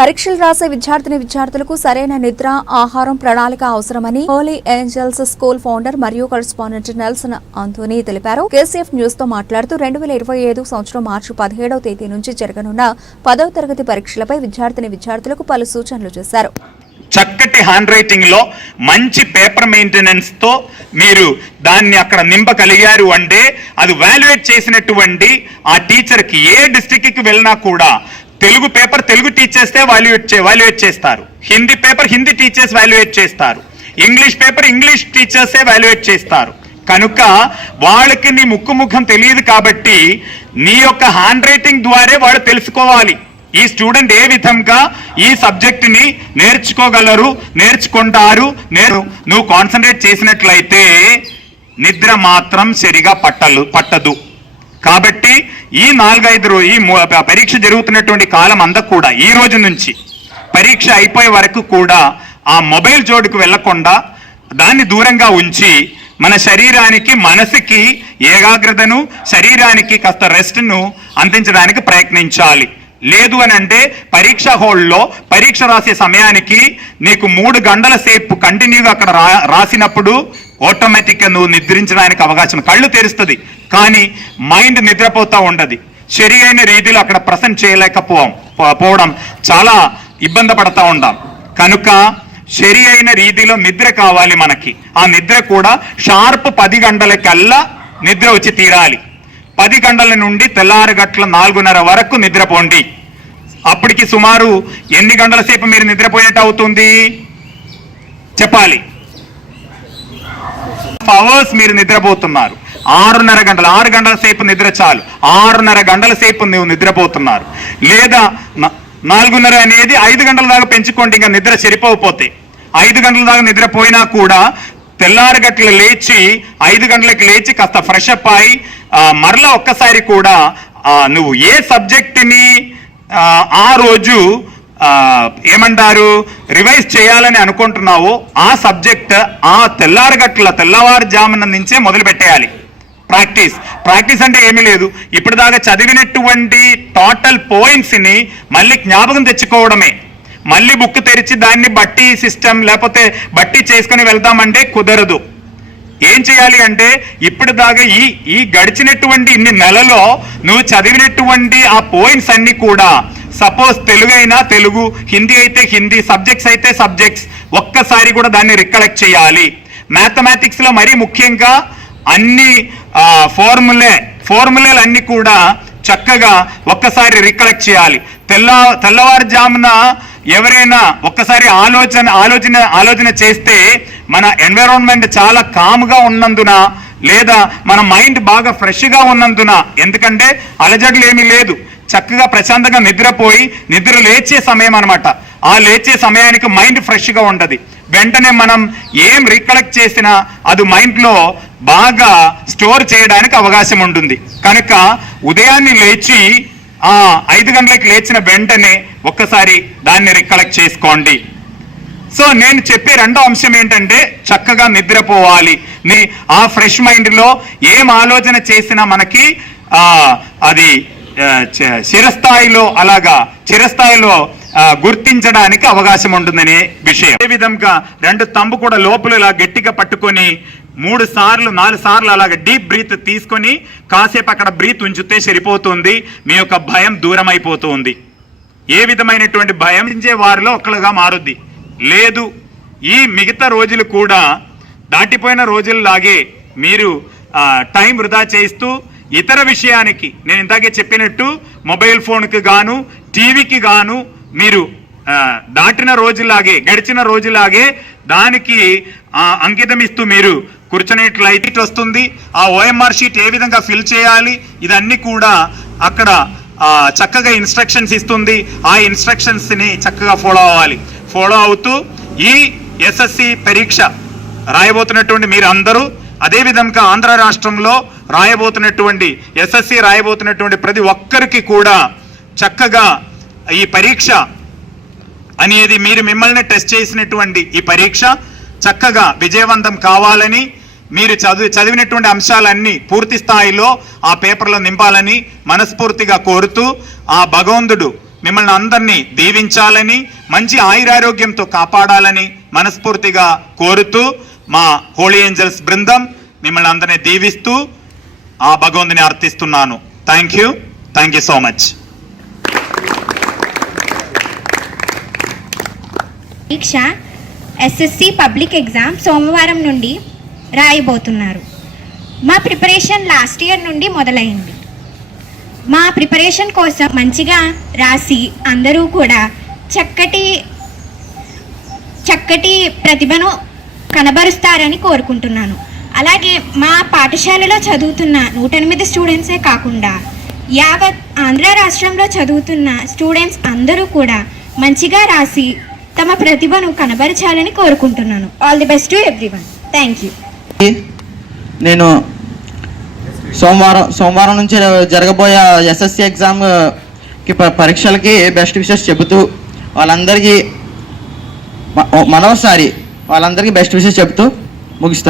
పరీక్షలు రాసే విద్యార్థిని విద్యార్థులకు సరైన నిద్ర ఆహారం ప్రణాళిక అవసరమని హోలీ ఏంజల్స్ స్కూల్ ఫౌండర్ మరియు కరెస్పాండెంట్ నెల్సన్ ఆంథోనీ తెలిపారు. కేసీఎఫ్ న్యూస్తో మాట్లాడుతూ రెండు వేల ఇరవై ఐదు సంవత్సరం మార్చి పదిహేడవ తేదీ నుంచి జరగనున్న పదవ తరగతి పరీక్షలపై విద్యార్థిని విద్యార్థులకు పలు సూచనలు చేశారు. చక్కటి హ్యాండ్ రైటింగ్లో మంచి పేపర్ మెయింటెనెన్స్తో మీరు దాన్ని అక్కడ నింపగలిగారు అంటే అది వాల్యుయేట్ చేసినటువంటి ఆ టీచర్కి ఏ డిస్టిక్కి వెళ్ళినా కూడా తెలుగు పేపర్ తెలుగు టీచర్స్తే వాల్యుయేట్ చే వాల్యుయేట్ చేస్తారు. Hindi paper Hindi teachers valuate చేస్తారు. ఇంగ్లీష్ పేపర్ ఇంగ్లీష్ టీచర్సే వాల్యుయేట్ చేస్తారు. కనుక వాళ్ళకి నీ ముక్కు ముఖం తెలియదు కాబట్టి నీ యొక్క హ్యాండ్ రైటింగ్ ద్వారే వాళ్ళు తెలుసుకోవాలి. ఈ స్టూడెంట్ ఏ విధంగా ఈ సబ్జెక్ట్ని నేర్చుకోగలరు నేర్చుకుంటారు నేను నువ్వు కాన్సన్ట్రేట్ చేసినట్లయితే నిద్ర మాత్రం సరిగా పట్టలు పట్టదు. కాబట్టి ఈ నాలుగైదు రోజు ఈ పరీక్ష జరుగుతున్నటువంటి కాలం అంతా కూడా ఈ రోజు నుంచి పరీక్ష అయిపోయే వరకు కూడా ఆ మొబైల్ జోడుకు వెళ్ళకుండా దాన్ని దూరంగా ఉంచి మన శరీరానికి మనసుకి ఏకాగ్రతను శరీరానికి కాస్త రెస్ట్ను అందించడానికి ప్రయత్నించాలి. లేదు అని అంటే పరీక్ష హోల్లో పరీక్ష రాసే సమయానికి నీకు మూడు గంటల సేపు కంటిన్యూగా అక్కడ రా రాసినప్పుడు ఆటోమేటిక్గా నువ్వు నిద్రించడానికి అవకాశం కళ్ళు తెరుస్తుంది. కానీ మైండ్ నిద్రపోతూ ఉండదు. సరి అయిన రీతిలో అక్కడ ప్రసెంట్ చేయలేకపోవడం పోవడం చాలా ఇబ్బంది పడతా ఉంటాం కనుక సరి అయిన రీతిలో నిద్ర కావాలి మనకి. ఆ నిద్ర కూడా షార్ప్ పది గంటల కల్లా నిద్ర వచ్చి తీరాలి. పది గంటల నుండి తెల్లారు గట్ల నాలుగున్నర వరకు నిద్రపోండి. అప్పటికి సుమారు ఎన్ని గంటల సేపు మీరు నిద్రపోయేట్టు అవుతుంది? చెప్పాలి. అవర్స్ మీరు నిద్రపోతున్నారు. ఆరున్నర గంటలు ఆరు గంటల సేపు నిద్ర చాలు. ఆరున్నర గంటల సేపు నువ్వు నిద్రపోతున్నారు. లేదా నాలుగున్నర అనేది ఐదు గంటల దాకా పెంచుకోండి ఇంకా నిద్ర చెరిపోతే ఐదు గంటల దాకా నిద్రపోయినా కూడా తెల్లారు లేచి ఐదు గంటలకు లేచి కాస్త ఫ్రెష్ అప్ అయి మరలా ఒక్కసారి కూడా నువ్వు ఏ సబ్జెక్ట్ని ఆ, రోజు ఏమంటారు రివైజ్ చేయాలని అనుకుంటున్నావో ఆ సబ్జెక్ట్ ఆ తెల్లారగట్ల తెల్లవారుజామున నుంచే మొదలు పెట్టేయాలి. ప్రాక్టీస్. ప్రాక్టీస్ అంటే ఏమీ లేదు. ఇప్పటిదాకా చదివినటువంటి టోటల్ పాయింట్స్ని మళ్ళీ జ్ఞాపకం తెచ్చుకోవడమే. మళ్ళీ బుక్ తెరిచి దాన్ని బట్టి సిస్టమ్ లేకపోతే బట్టి చేసుకుని వెళ్తామంటే కుదరదు. ఏం చేయాలి అంటే ఇప్పుడు దాకా ఈ ఈ గడిచినటువంటి ఇన్ని నెలలో నువ్వు చదివినటువంటి ఆ పోయింట్స్ అన్ని కూడా సపోజ్ తెలుగు అయినా తెలుగు హిందీ అయితే హిందీ సబ్జెక్ట్స్ అయితే సబ్జెక్ట్స్ ఒక్కసారి కూడా దాన్ని రికలెక్ట్ చేయాలి. మ్యాథమెటిక్స్లో మరీ ముఖ్యంగా అన్ని ఫార్ములే ఫార్ములేలు అన్ని కూడా చక్కగా ఒక్కసారి రికలెక్ట్ చేయాలి. తెల్ల తెల్లవారుజామున ఎవరైనా ఒక్కసారి ఆలోచన ఆలోచన ఆలోచన చేస్తే మన ఎన్విరాన్మెంట్ చాలా కామ్గా ఉన్నందున లేదా మన మైండ్ బాగా ఫ్రెష్గా ఉన్నందున ఎందుకంటే అలజడులు ఏమీ లేదు. చక్కగా ప్రశాంతంగా నిద్రపోయి నిద్ర లేచే సమయం అనమాట ఆ లేచే సమయానికి మైండ్ ఫ్రెష్గా ఉండదు వెంటనే మనం ఏం రికలెక్ట్ చేసినా అది మైండ్లో బాగా స్టోర్ చేయడానికి అవకాశం ఉంటుంది. కనుక ఉదయాన్నే లేచి ఆ ఐదు గంటలకు లేచిన వెంటనే ఒక్కసారి దాన్ని రికలెక్ట్ చేసుకోండి. సో నేను చెప్పే రెండో అంశం ఏంటంటే చక్కగా నిద్రపోవాలి. నీ ఆ ఫ్రెష్ మైండ్లో ఏం ఆలోచన చేసినా మనకి అది చిరస్థాయిలో అలాగా చిరస్థాయిలో గుర్తించడానికి అవకాశం ఉంటుందనే విషయం. అదే విధంగా రెండు తంబు కూడా లోపల ఇలా గట్టిగా పట్టుకొని మూడు సార్లు నాలుగు సార్లు అలాగ డీప్ బ్రీత్ తీసుకొని కాసేపు అక్కడ బ్రీత్ ఉంచితే సరిపోతుంది. మీ యొక్క భయం దూరం అయిపోతుంది ఏ విధమైనటువంటి భయం? ఇచ్చే వారిలో ఒకళ్ళుగా మారుద్ది. లేదు ఈ మిగతా రోజులు కూడా దాటిపోయిన రోజుల్లాగే మీరు టైం వృధా చేస్తూ ఇతర విషయానికి నేను ఇందాకే చెప్పినట్టు మొబైల్ ఫోన్కి గాను టీవీకి గాను మీరు దాటిన రోజులాగే గడిచిన రోజులాగే దానికి అంకితం ఇస్తూ మీరు కూర్చునేట్లయితే ఇటు వస్తుంది. ఆ ఓఎంఆర్ షీట్ ఏ విధంగా ఫిల్ చేయాలి? ఇదన్నీ కూడా అక్కడ చక్కగా ఇన్స్ట్రక్షన్స్ ఇస్తుంది. ఆ ఇన్స్ట్రక్షన్స్ని చక్కగా ఫాలో అవ్వాలి. ఫాలో అవుతూ ఈ ఎస్ఎస్సి పరీక్ష రాయబోతున్నటువంటి మీరు అందరూ అదే విధంగా ఆంధ్ర రాష్ట్రంలో రాయబోతున్నటువంటి ఎస్ఎస్సి రాయబోతున్నటువంటి ప్రతి ఒక్కరికి కూడా చక్కగా ఈ పరీక్ష అనేది మీరు మిమ్మల్ని టెస్ట్ చేసినటువంటి ఈ పరీక్ష చక్కగా విజయవంతం కావాలని మీరు చదివి చదివినటువంటి అంశాలన్నీ పూర్తి స్థాయిలో ఆ పేపర్లో నింపాలని మనస్ఫూర్తిగా కోరుతూ ఆ భగవంతుడు మిమ్మల్ని అందరినీ దీవించాలని మంచి ఆయురారోగ్యంతో కాపాడాలని మనస్ఫూర్తిగా కోరుతూ మా హోలీ ఏంజల్స్ బృందం మిమ్మల్ని అందరినీ దీవిస్తూ ఆ భగవంతుని అర్థిస్తున్నాను thank you thank you so much పరీక్ష ఎస్ఎస్సి పబ్లిక్ ఎగ్జామ్ సోమవారం నుండి రాయబోతున్నారు. మా ప్రిపరేషన్ లాస్ట్ ఇయర్ నుండి మొదలైంది. మా ప్రిపరేషన్ కోసం మంచిగా రాసి అందరూ కూడా చక్కటి చక్కటి ప్రతిభను కనబరుస్తారని కోరుకుంటున్నాను. అలాగే మా పాఠశాలలో చదువుతున్న నూట ఎనిమిది స్టూడెంట్సే కాకుండా యావత్ ఆంధ్ర రాష్ట్రంలో చదువుతున్న స్టూడెంట్స్ అందరూ కూడా మంచిగా రాసి తమ ప్రతిభను కనబరచాలని కోరుకుంటున్నాను. All the best to everyone thank you నేను సోమవారం సోమవారం నుంచి జరగబోయే ఎస్ఎస్సి ఎగ్జామ్కి ప- పరీక్షలకి బెస్ట్ విషెస్ చెబుతూ వాళ్ళందరికీ మరోసారి వాళ్ళందరికీ బెస్ట్ విషెస్ చెబుతూ ముగిస్తాను